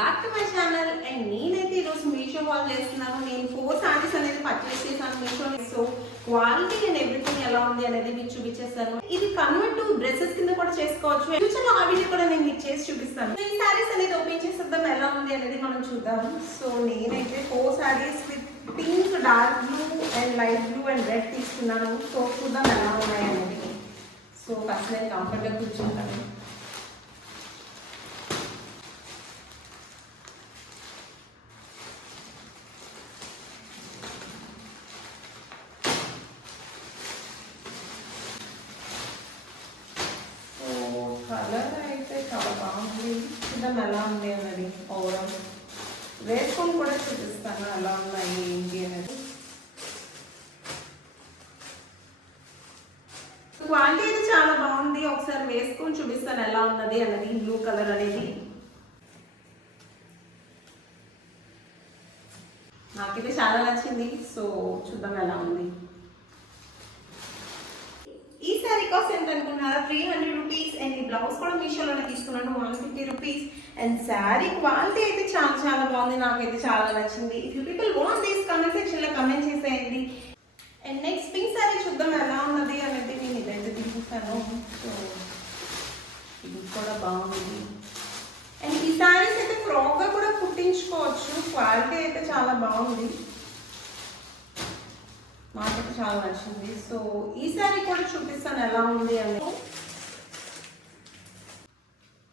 Back to my channel. And నేనైతే ఈరోజు Meesho hall చేస్తున్నాను. నేను 4 సారీస్ అనేది పర్చేస్ చేశాను Meesho. So quality and everything ఎలా ఉంది అనేది మీకు చూపించేస్తాను. ఇది కన్వర్ట్ టు డ్రెస్సెస్ కింద కూడా చేసుకోవచ్చు. ఫ్యూచర్లో ఆ వీడియో కూడా నేను మీకు చేసి చూపిస్తాను. ఈ సారీస్ అనేది ఓపెన్ చేసేద్దాం, ఎలా ఉంది అనేది మనం చూద్దాం. సో నేనైతే 4 saris with pink, dark blue and light blue and red తీసుకున్నాను. సో చూద్దాం ఎలా ఉన్నాయి అనేది. సో ఫస్ట్ నేను కంఫర్ట్గా కూర్చుంటాను. కలర్ అయితే చాలా బాగుంది. చూద్దాం ఎలా ఉంది అన్నది. ఓవరాల్ వేసుకొని కూడా చూపిస్తాను ఎలా ఉన్నాయి ఏంటి అనేది. క్వాలిటీ అయితే చాలా బాగుంది. ఒకసారి వేసుకొని చూపిస్తాను ఎలా ఉన్నది అన్నది. బ్లూ కలర్ అనేది నాకైతే చాలా నచ్చింది. సో చూద్దాం ఎలా ఉంది. ఈ సారీ కాస్ట్ ఎంత అనుకున్నారా? 300 రూపీస్. అండ్ ఈ బ్లౌజ్ కూడా మీషోలోనే తీసుకున్నాను, 150 రూపీస్. అండ్ శారీ క్వాలిటీ అయితే చాలా చాలా బాగుంది. నాకైతే చాలా నచ్చింది. If you people want this, comment section లో కమెంట్ చేసేయండి. అండ్ నెక్స్ట్ పింక్ సారీ చూద్దాం ఎలా ఉన్నది అనేది. నేను ఇదైతే తీసుకున్నాను. సో ఇది కూడా బాగుంది. అండ్ ఈ సారీస్ అయితే ఫ్రాక్గా కూడా కుట్టించుకోవచ్చు. క్వాలిటీ అయితే చాలా బాగుంది, నాకైతే చాలా నచ్చింది. సో ఈ సారీ కూడా చూపిస్తాను ఎలా ఉంది అని.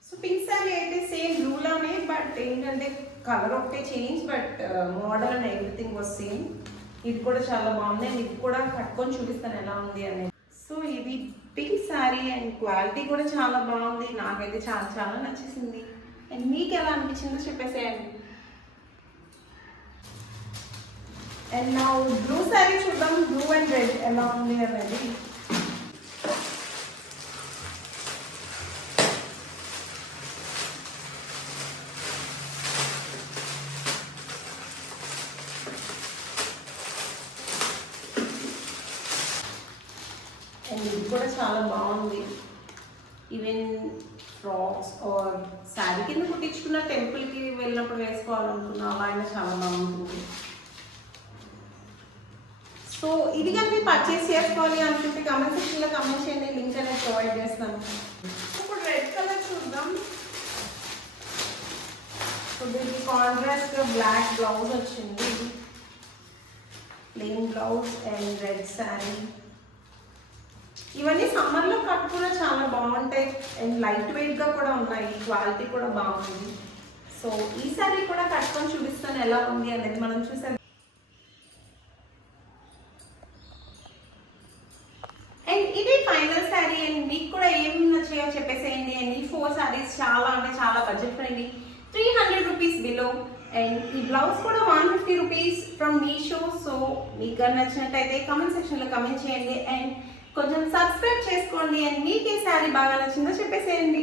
సో పింక్ సారీ అయితే సేమ్ బ్లూలోనే, బట్ ఏంటంటే కలర్ ఒకటే change, but model and everything was same. ఇది కూడా చాలా బాగుంది. ఇది కూడా కట్టుకొని చూపిస్తాను ఎలా ఉంది అనేది. సో ఇది పింక్ సారీ అండ్ క్వాలిటీ కూడా చాలా బాగుంది. నాకైతే చాలా చాలా నచ్చేసింది. అండ్ మీకు ఎలా అనిపించిందో చెప్పేసేయండి. అండ్ నా బ్లూ సారీ చూద్దాం, బ్లూ అండ్ రెడ్ ఎలా ఉంది అనేది. అండ్ ఇది కూడా చాలా బాగుంది. ఈవెన్ ఫ్రాక్స్ ఆర్ శారీ కింద కుట్టించుకున్న టెంపుల్కి వెళ్ళినప్పుడు వేసుకోవాలనుకున్నా అలా అయినా చాలా బాగుంటుంది. సో ఇది కానీ మీరు పర్చేస్ చేసుకోవాలి అనుకుంటే కమెంట్ సెక్షన్లో కమెంట్ చేయండి, లింక్ అనేది ప్రొవైడ్ చేస్తాను. ఇప్పుడు రెడ్ కలర్ చూద్దాం. సో దీనికి కాంట్రాస్ట్గా బ్లాక్ బ్లౌజ్ వచ్చింది, plain blouse and red sari. ఇవన్నీ సమ్మర్లో కట్టుకున్నా చాలా బాగుంటాయి. అండ్ లైట్ వెయిట్గా కూడా ఉన్నాయి. క్వాలిటీ కూడా బాగుంది. సో ఈ శారీ కూడా కట్టుకొని చూపిస్తాను ఎలా ఉంది అనేది. మనం చూసాం. అండ్ ఇది ఫైనల్ శారీ. అండ్ మీకు కూడా ఏమి నచ్చాయో చెప్పేసేయండి. అండ్ ఈ 4 శారీస్ చాలా అంటే చాలా budget friendly, 300 rupees below. And ఈ బ్లౌజ్ కూడా 150 రూపీస్ ఫ్రమ్ మీషో. సో మీకు నచ్చినట్టయితే కమెంట్ సెక్షన్లో కమెంట్ చేయండి. అండ్ కొంచెం సబ్స్క్రైబ్ చేసుకోండి. అండ్ మీకు ఏ శారీ బాగా నచ్చిందో చెప్పేసేయండి.